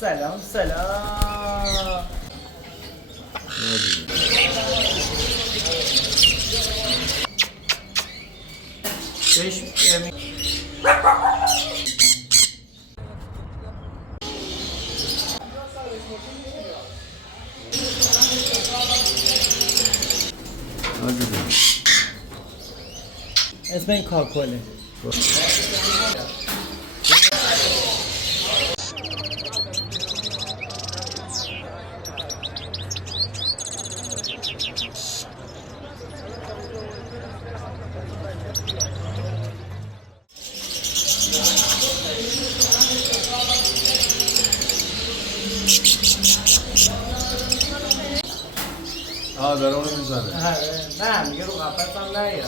سلام سلام. اسم این کاکله داره اونو میزنه. نه میگه رو قفص هم نیا.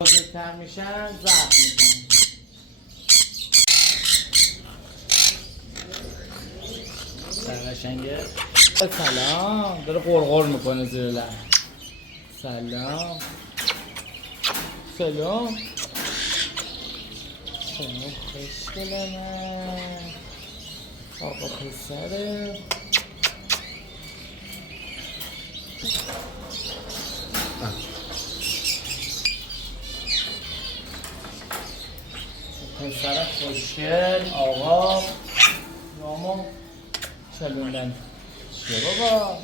بزرگتر میشن ضعف میشن. قشنگه. سلام. داره غرغر میکنه زیر لب. سلام سلام. سلام خوشگل من آقا پسره. پسر خوشگل آقا نامو چلوندن چه بابا.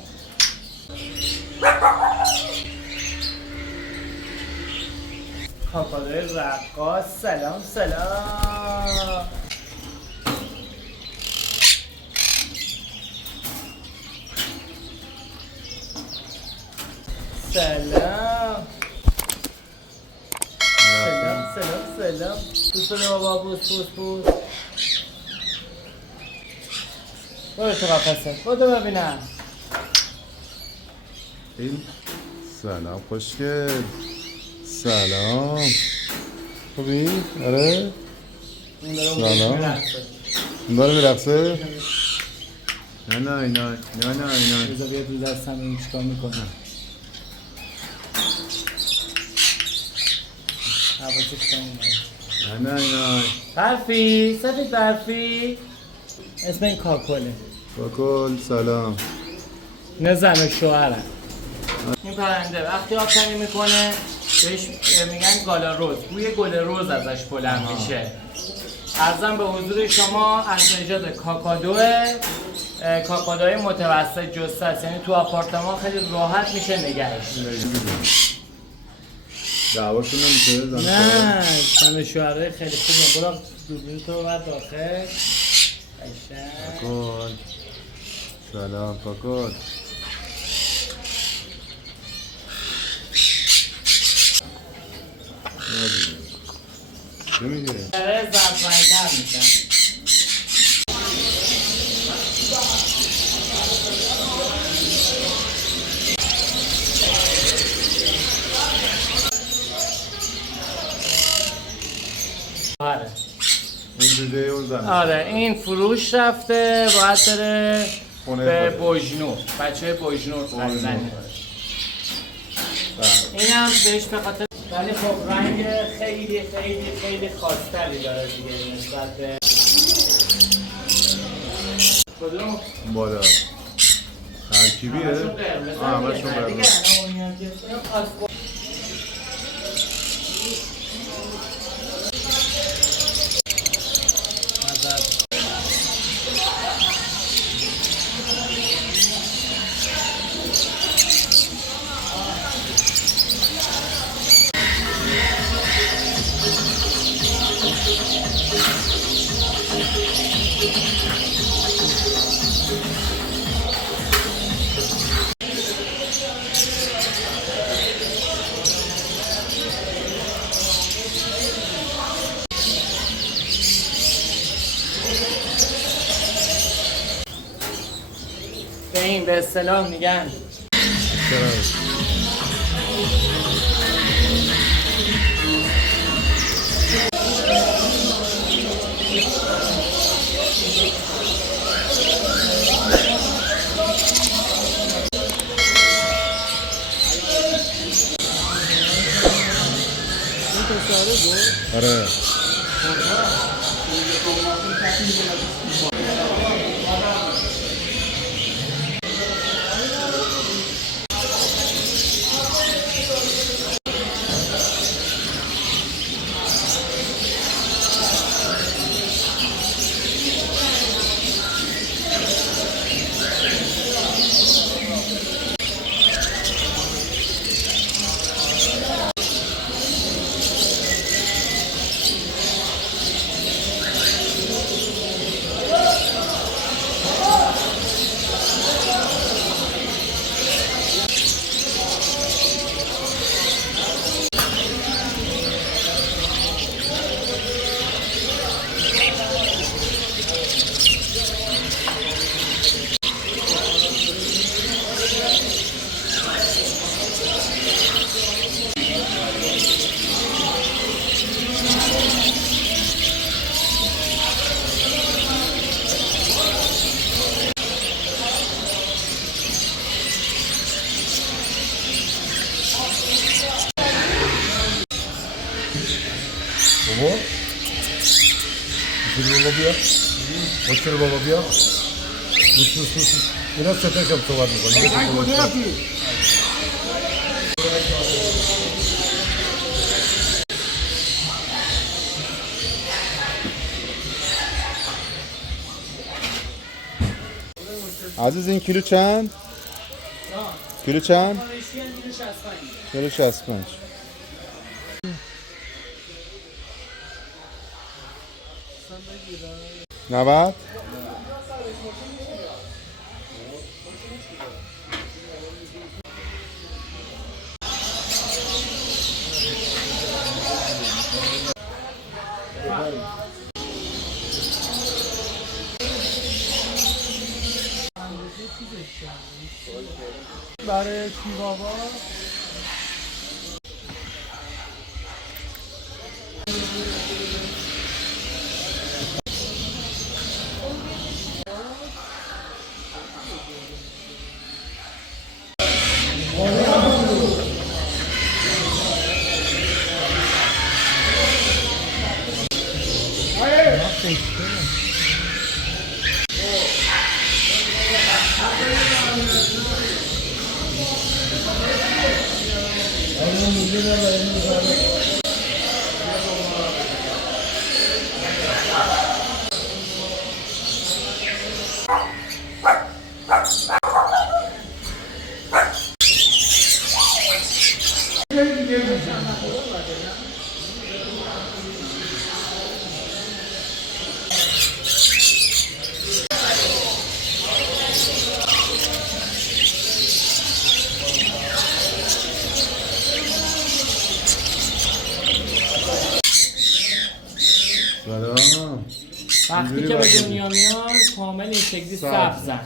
کاکادوی رقاص. سلام سلام. سلام سلام سلام سلام. دوست داره بابا. بوس بوس بوس. برو تو قفصت. برو ببینم. این سلام خوشگل. سلام خوبی؟ آره؟ سلام. این داره میرقصه؟ نه نه اینا نه نه اینا بذار بیاد رو دستم این چیکار میکنه. حواسش کنیم. نه نه اینا برفی. سفید برفی. اسم این کاکله. کاکل سلام. نه زن شوهرم. این پرنده وقتی آبتنی میکنه بهش میگن گالا روز. بوی گل روز ازش بلند میشه. عرضم به حضور شما از نژاد کاکادوی متوسط جثه است. یعنی تو آپارتمان خیلی راحت میشه نگهش. دعواشون نمیشه زن؟ نه زن شوهره خیلی خوبه. برو دوربین تو ببر داخل. قشنگ. کاکل سلام کاکل. چه میگه؟ داره زرفرنگ‌تر میشن. آره این جوجه اون زن. آره این فروش رفته. باید بره به خونه بوجنور. بچه بوجنور خریدنه. این هم بهش به خاطر ولی خب رنگ خیلی خیلی خیلی خاص‌تری داره دیگه نسبت به کدوم؟ بالا ترکیبیه؟ همشون قرمز. به اصطلاح میگن آره بابا میتونی بابا بیا مشکل بابا بیا بوس اینا ستاشم صحبت میکنم عزیز این کیلو چند؟ کیلو چند؟ کیلو 65 90 برای چی بابا؟ وقتی که به دنیا میان کامل این شکلی سبزن،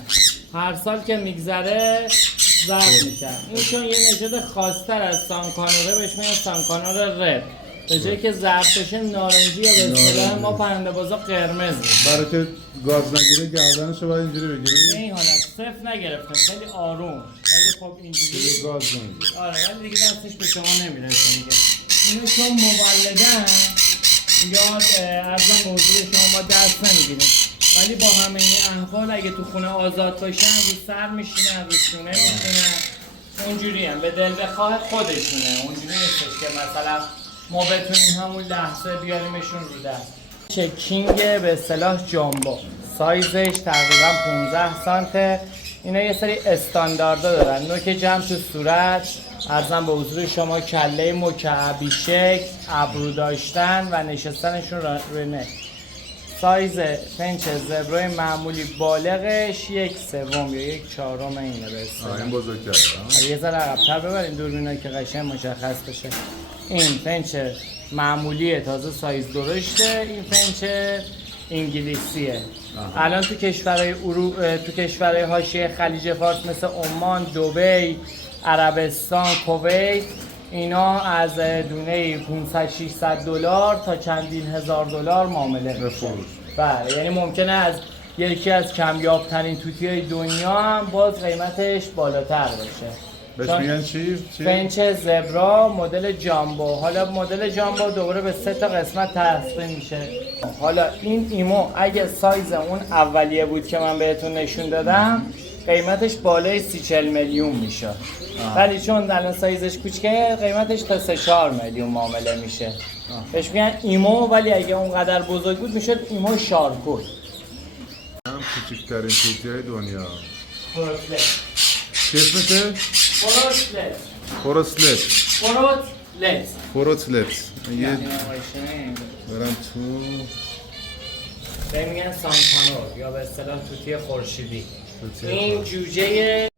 هر سال که میگذره زرد میشن. این چون یه نژاد خاص‌تر از سانکانوره بهش میگن سانکانور رد، به جایی که زرد بشه نارنجی یا به اصطلاح ما پرنده بازا قرمز میشه. برای که گاز نگیره گردنشو باید اینجوری بگیری؟ به این حالت صفر نگرفتم، خیلی آروم، ولی خب اینجوری گاز نمیگیره. آره ولی دیگه دستش به شما نمیرسه دیگه. اینو چون مولدن یاد ارزم موضوع شما ما دست نمیگیریم، ولی با همه این احوال اگه تو خونه آزاد باشن رو سر میشینن، رو شونه میشینن، اونجوری هم به دل بخواه خودشونه. اونجوری نیستش که مثلا ما بتونیم همون لحظه بیاریمشون رو دست. چکینگ به اصطلاح جامبو، سایزش تقریبا 15 سانته. اینا یه سری استانداردا دارن، نوک جمع تو صورت، ارزم به حضور شما کله مکعبی شکل، ابرو داشتن و نشستنشون روی نک. سایز فنچ زبرای معمولی بالغش 1/3 یا 1/4 اینه به اصطلاح. این بزرگتره. یه ذره عقب‌تر ببرین دوربینا که قشنگ مشخص بشه. این فنچ معمولیه، تازه سایز درشته. این فنچ انگلیسیه. الان تو کشورهای تو کشورهای حاشیه خلیج فارس مثل عمان، دبی، عربستان، کویت، اینا از دونه 500-600 دلار تا چندین هزار دلار معامله میشه. بله، یعنی ممکنه از یکی از کمیاب ترین توتیای دنیا هم باز قیمتش بالاتر باشه. بهش میگن چی؟ فنچ زبرا مدل جامبو. حالا مدل جامبو دوباره به 3 تا قسمت تقسیم میشه. حالا این ایمو اگه سایز اون اولیه بود که من بهتون نشون دادم قیمتش بالای 30-40 میلیون میشه، ولی چون الان سایزش کوچیکه قیمتش تا 3-4 میلیون معامله میشه. بهش میگن ایمو، ولی اگه اونقدر بزرگ بود میشد ایمو شارکول. هم کوچکترین توتیای دنیا. فروتلت. چی اسمشه؟ فروتلت. فروتلت. فروتلت. فروتلت. یه یعنی برم تو به میگن سانتانور یا به اصطلاح توتی خورشیدی. توتی این جوجه